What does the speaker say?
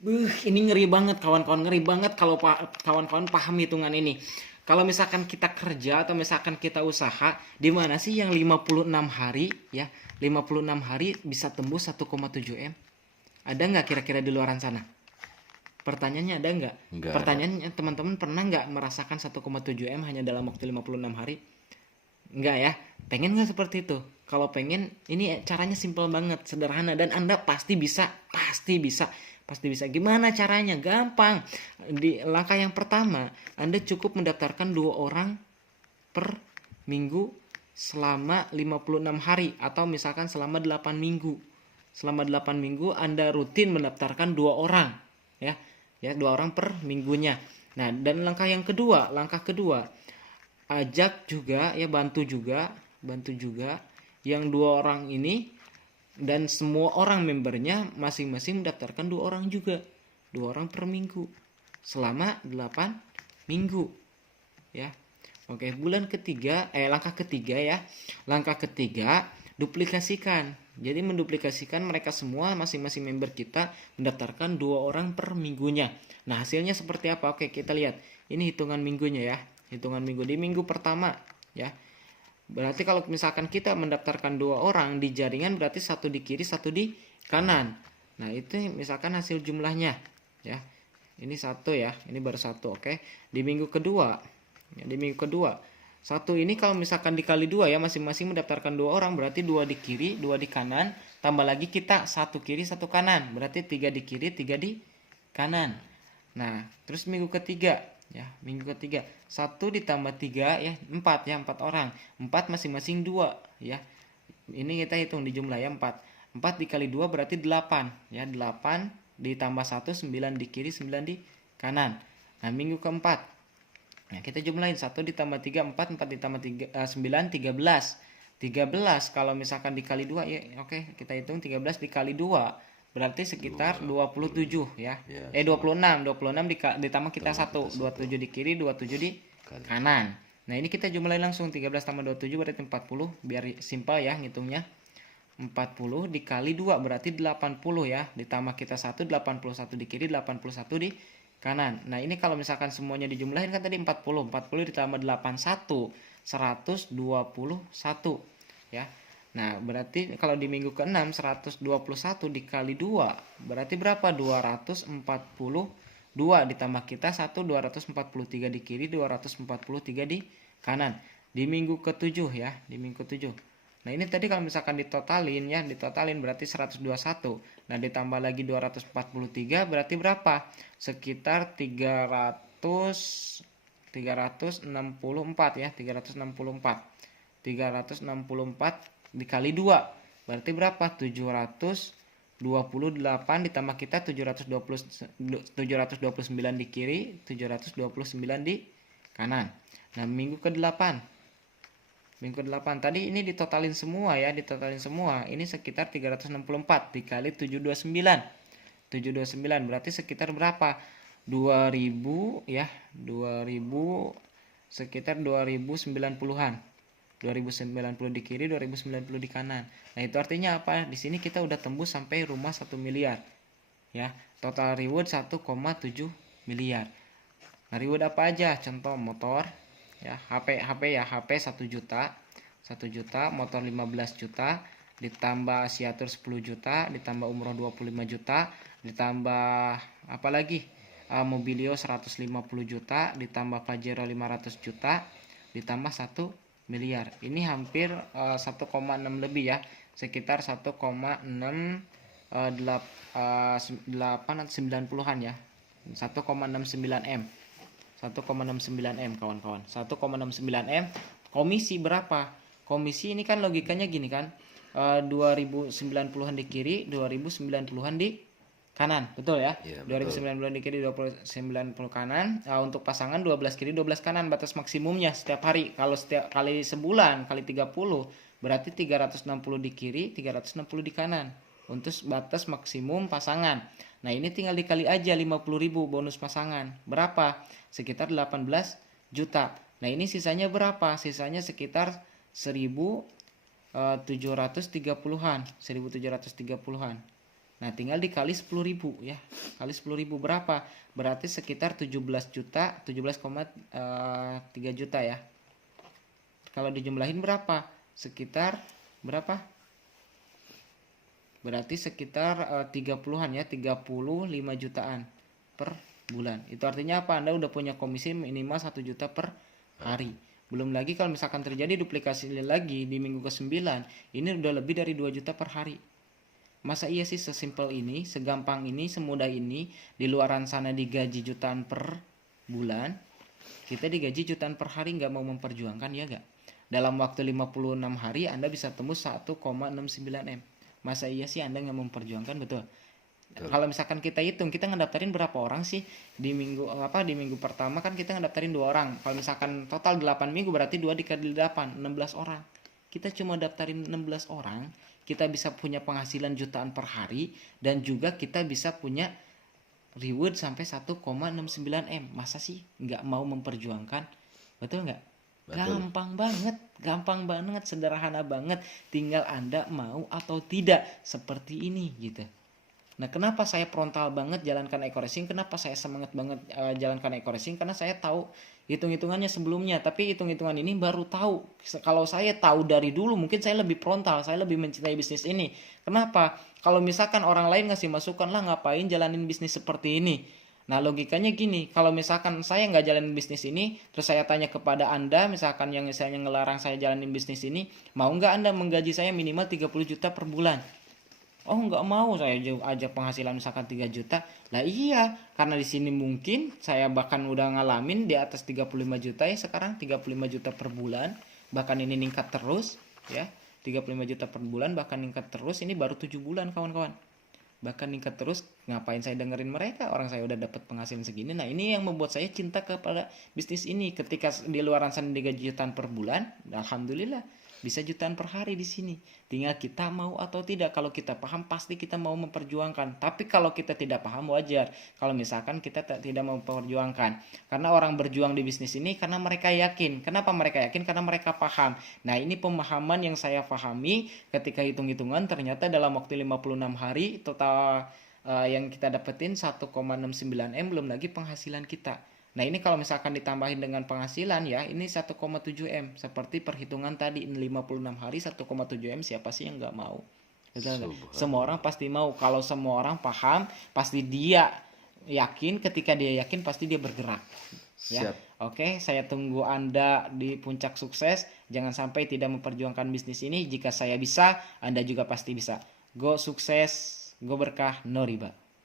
Ini ngeri banget kawan-kawan, ngeri banget kalau kawan-kawan paham hitungan ini. Kalau misalkan kita kerja atau misalkan kita usaha, di mana sih yang 56 hari ya, 56 hari bisa tembus 1,7 M? Ada nggak kira-kira di luaran sana? Pertanyaannya ada nggak? Nggak ada. Pertanyaannya teman-teman pernah nggak merasakan 1,7 M hanya dalam waktu 56 hari? Enggak ya? Pengen nggak seperti itu? Kalau pengen, ini caranya simple banget, sederhana, dan Anda pasti bisa, pasti bisa, pasti bisa. Gimana caranya? Gampang. Di langkah yang pertama, Anda cukup mendaftarkan 2 orang per minggu selama 56 hari atau misalkan selama 8 minggu. Selama 8 minggu Anda rutin mendaftarkan 2 orang, ya. Ya, 2 orang per minggunya. Nah, dan langkah kedua, ajak juga ya, bantu juga yang 2 orang ini, dan semua orang membernya masing-masing mendaftarkan 2 orang juga, 2 orang per minggu selama 8 minggu ya. Oke, langkah ketiga ya. Langkah ketiga, duplikasikan. Jadi menduplikasikan mereka semua, masing-masing member kita mendaftarkan 2 orang per minggunya. Nah, hasilnya seperti apa? Oke, kita lihat. Ini hitungan minggunya ya. Hitungan minggu di minggu pertama ya. Berarti kalau misalkan kita mendaftarkan 2 orang di jaringan, berarti satu di kiri, satu di kanan. Nah, itu misalkan hasil jumlahnya ya. Ini satu ya, ini baru satu. Oke. Di minggu kedua, ya, di minggu kedua, satu ini kalau misalkan dikali 2 ya, masing-masing mendaftarkan 2 orang, berarti 2 di kiri, 2 di kanan, tambah lagi kita satu kiri, satu kanan, berarti 3 di kiri, 3 di kanan. Nah, terus minggu ketiga ya, minggu ketiga 1 ditambah 3 ya, 4 ya, 4 orang, 4 masing-masing 2 ya. Ini kita hitung di jumlah ya, 4 dikali 2 berarti 8 ya, 8 ditambah 1, 9 di kiri, 9 di kanan. Nah, minggu keempat, nah kita jumlahin 1 ditambah 3 4, 4 ditambah 9 13. 13 kalau misalkan dikali 2 ya, oke, kita hitung 13 dikali 2 berarti sekitar 27 ya. Ya, 26 ditambah kita 1, 27 di kiri, 27 di kanan. Nah, ini kita jumlahin langsung, 13 tambah 27 berarti 40, biar simpel ya ngitungnya. 40 dikali 2 berarti 80 ya, ditambah kita 1, 81 di kiri, 81 di kanan. Nah, ini kalau misalkan semuanya dijumlahin kan tadi 40 ditambah 81 121 ya. Nah, berarti kalau di minggu ke-6 121 dikali 2 berarti berapa? 242 ditambah kita 1, 243 di kiri, 243 di kanan. Di minggu ke-7 ya, di minggu ke-7. Nah, ini tadi kalau misalkan ditotalin ya, ditotalin berarti 121. Nah, ditambah lagi 243 berarti berapa? Sekitar 364 ya, 364. 364 dikali 2 berarti berapa? 728 ditambah kita 729 di kiri, 729 di kanan. Nah, minggu ke-8 tadi ini ditotalin semua ya, ditotalin semua. Ini sekitar 364 dikali 729. 729 berarti sekitar berapa? 2000 ya, 2000, sekitar 2090-an. 2090 di kiri, 2090 di kanan. Nah, itu artinya apa? Di sini kita udah tembus sampai rumah 1 miliar. Ya, total reward 1,7 miliar. Nah, reward apa aja? Contoh motor ya, HP ya, HP 1 juta. 1 juta, motor 15 juta, ditambah Siatur 10 juta, ditambah umroh 25 juta, ditambah apa lagi? Mobilio 150 juta, ditambah Pajero 500 juta, ditambah 1 miliar. Ini hampir 1,6 lebih ya, sekitar 1,6 8 atau 90-an ya, 1,69 M. 1,69 M kawan-kawan, 1,69 M. Komisi berapa? Komisi ini kan logikanya gini kan, 2090-an di kiri, 2090-an di kanan, betul ya? Ya, 2090 di kiri, 2090 kanan. Nah, untuk pasangan 12 kiri, 12 kanan batas maksimumnya setiap hari. Kalau setiap kali sebulan kali 30 berarti 360 di kiri, 360 di kanan. Untuk batas maksimum pasangan. Nah, ini tinggal dikali aja 50.000 bonus pasangan. Berapa? Sekitar 18 juta. Nah, ini sisanya berapa? Sisanya sekitar 1730-an, 1730-an. Nah, tinggal dikali 10.000 ya. Kali 10.000 berapa? Berarti sekitar 17 juta, 17,3 juta ya. Kalau dijumlahin berapa? Sekitar berapa? Berarti sekitar 30-an ya, 35 jutaan per bulan. Itu artinya apa? Anda udah punya komisi minimal 1 juta per hari. Belum lagi kalau misalkan terjadi duplikasi lagi di minggu ke-9, ini udah lebih dari 2 juta per hari. Masa iya sih sesimpel ini, segampang ini, semudah ini, di luaran sana digaji jutaan per bulan, kita digaji jutaan per hari nggak mau memperjuangkan, ya nggak? Dalam waktu 56 hari Anda bisa tembus 1,69 M. Masa iya sih Anda nggak memperjuangkan, betul? Kalau misalkan kita hitung, kita ngedaftarin berapa orang sih di minggu pertama kan kita ngedaftarin 2 orang. Kalau misalkan total 8 minggu berarti 2 dikali 8, 16 orang. Kita cuma daftarin 16 orang, kita bisa punya penghasilan jutaan per hari dan juga kita bisa punya reward sampai 1,69 M. Masa sih nggak mau memperjuangkan? Betul nggak? Betul. Gampang banget, sederhana banget. Tinggal Anda mau atau tidak seperti ini gitu. Nah, kenapa saya frontal banget jalankan eco-racing? Kenapa saya semangat banget jalankan eco-racing? Karena saya tahu hitung-hitungannya sebelumnya, tapi hitung-hitungan ini baru tahu. Kalau saya tahu dari dulu, mungkin saya lebih frontal, saya lebih mencintai bisnis ini. Kenapa? Kalau misalkan orang lain ngasih masukan, lah ngapain jalanin bisnis seperti ini? Nah, logikanya gini, kalau misalkan saya nggak jalanin bisnis ini, terus saya tanya kepada Anda, misalkan yang misalnya ngelarang saya jalanin bisnis ini, mau nggak Anda menggaji saya minimal 30 juta per bulan? Oh, nggak mau, saya aja penghasilan misalkan 3 juta. Lah iya, karena di sini mungkin saya bahkan udah ngalamin di atas 35 juta ya sekarang, 35 juta per bulan. Bahkan ini meningkat terus ya. 35 juta per bulan bahkan meningkat terus, ini baru 7 bulan kawan-kawan. Bahkan meningkat terus, ngapain saya dengerin mereka? Orang saya udah dapat penghasilan segini. Nah, ini yang membuat saya cinta kepada bisnis ini. Ketika di luaran sana digaji jutaan per bulan, alhamdulillah bisa jutaan per hari di sini. Tinggal kita mau atau tidak. Kalau kita paham pasti kita mau memperjuangkan. Tapi kalau kita tidak paham wajar. Kalau misalkan kita tidak mau memperjuangkan. Karena orang berjuang di bisnis ini karena mereka yakin. Kenapa mereka yakin? Karena mereka paham. Nah, ini pemahaman yang saya pahami ketika hitung-hitungan ternyata dalam waktu 56 hari total yang kita dapetin 1,69 M, belum lagi penghasilan kita. Nah, ini kalau misalkan ditambahin dengan penghasilan ya, ini 1,7 M. Seperti perhitungan tadi, 56 hari 1,7 M, siapa sih yang nggak mau? Semua orang pasti mau. Kalau semua orang paham, pasti dia yakin. Ketika dia yakin, pasti dia bergerak. Ya, oke, saya tunggu Anda di puncak sukses. Jangan sampai tidak memperjuangkan bisnis ini. Jika saya bisa, Anda juga pasti bisa. Go sukses, go berkah, no riba.